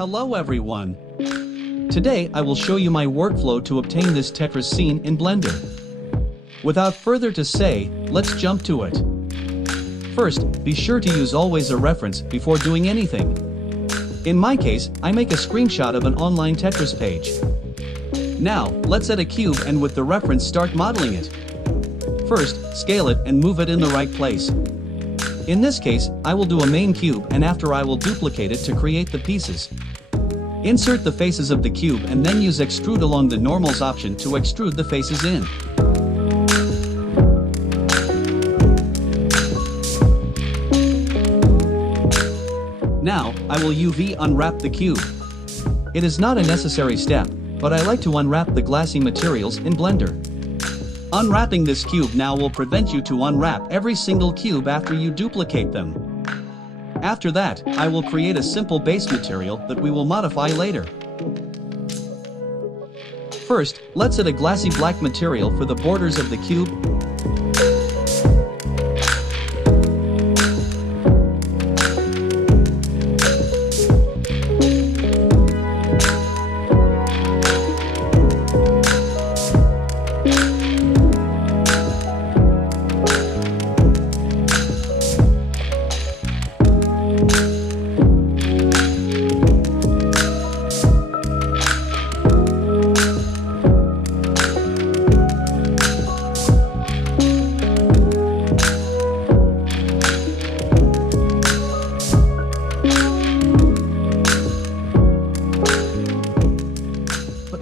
Hello everyone. Today I will show you my workflow to obtain this Tetris scene in Blender. Without further to say, let's jump to it. First, be sure to use always a reference before doing anything. In my case, I make a screenshot of an online Tetris page. Now, let's add a cube and with the reference start modeling it. First, scale it and move it in the right place. In this case, I will do a main cube and after I will duplicate it to create the pieces. Insert the faces of the cube and then use extrude along the normals option to extrude the faces in. Now, I will UV unwrap the cube. It is not a necessary step, but I like to unwrap the glassy materials in Blender. Unwrapping this cube now will prevent you to unwrap every single cube after you duplicate them. After that, I will create a simple base material that we will modify later. First, let's add a glassy black material for the borders of the cube.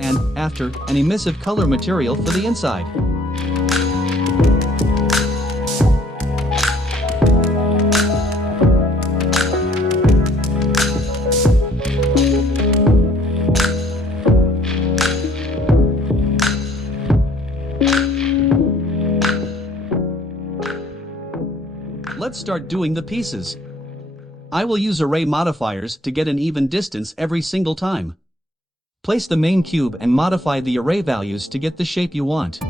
And, after, an emissive color material for the inside. Let's start doing the pieces. I will use array modifiers to get an even distance every single time. Place the main cube and modify the array values to get the shape you want.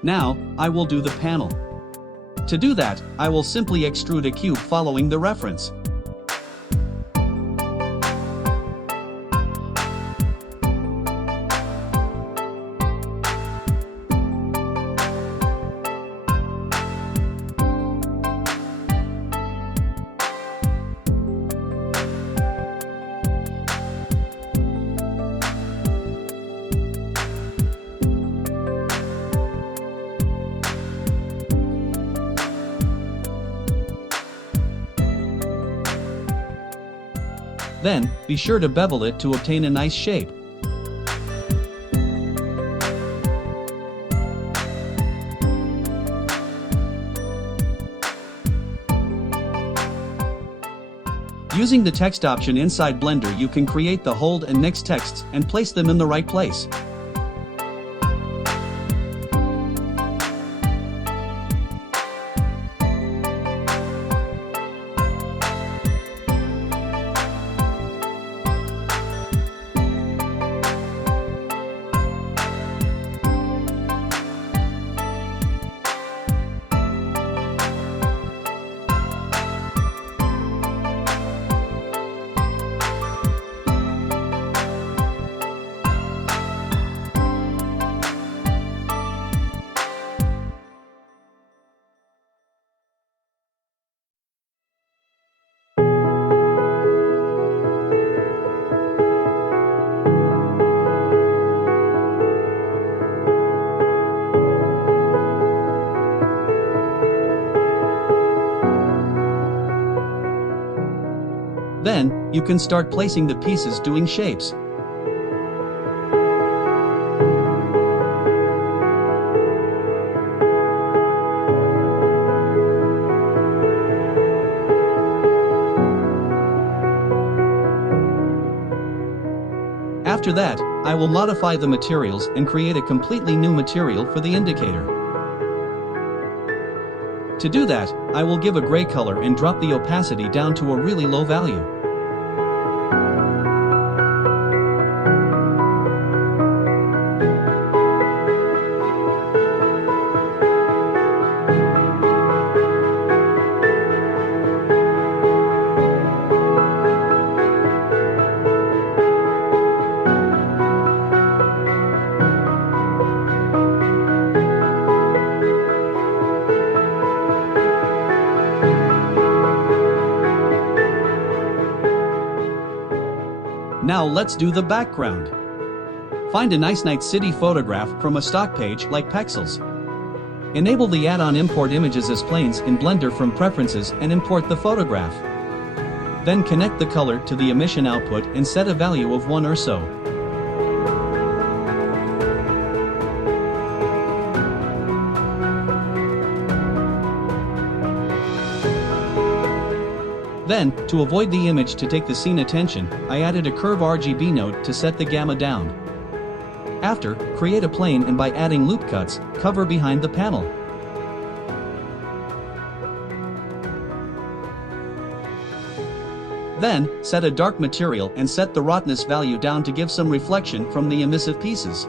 Now, I will do the panel. To do that, I will simply extrude a cube following the reference. Then, be sure to bevel it to obtain a nice shape. Using the text option inside Blender, you can create the hold and next texts and place them in the right place. Then, you can start placing the pieces doing shapes. After that, I will modify the materials and create a completely new material for the indicator. To do that, I will give a gray color and drop the opacity down to a really low value. Now let's do the background. Find a nice night city photograph from a stock page like Pexels. Enable the add-on Import Images as Planes in Blender from Preferences and import the photograph. Then connect the color to the emission output and set a value of 1 or so. Then, to avoid the image to take the scene attention, I added a curve RGB node to set the gamma down. After, create a plane and by adding loop cuts, cover behind the panel. Then, set a dark material and set the roughness value down to give some reflection from the emissive pieces.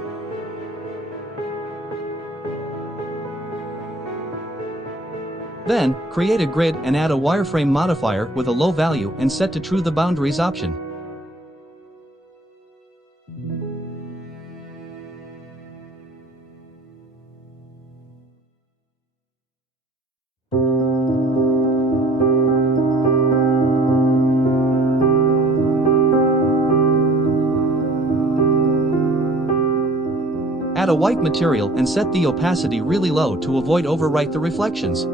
Then, create a grid and add a wireframe modifier with a low value and set to true the boundaries option. Add a white material and set the opacity really low to avoid overwrite the reflections.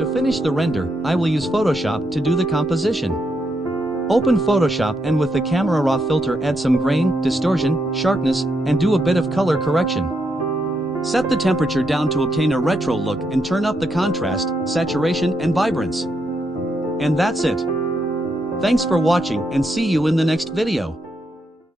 To finish the render, I will use Photoshop to do the composition. Open Photoshop and with the Camera Raw filter add some grain, distortion, sharpness, and do a bit of color correction. Set the temperature down to obtain a retro look and turn up the contrast, saturation, and vibrance. And that's it. Thanks for watching and see you in the next video.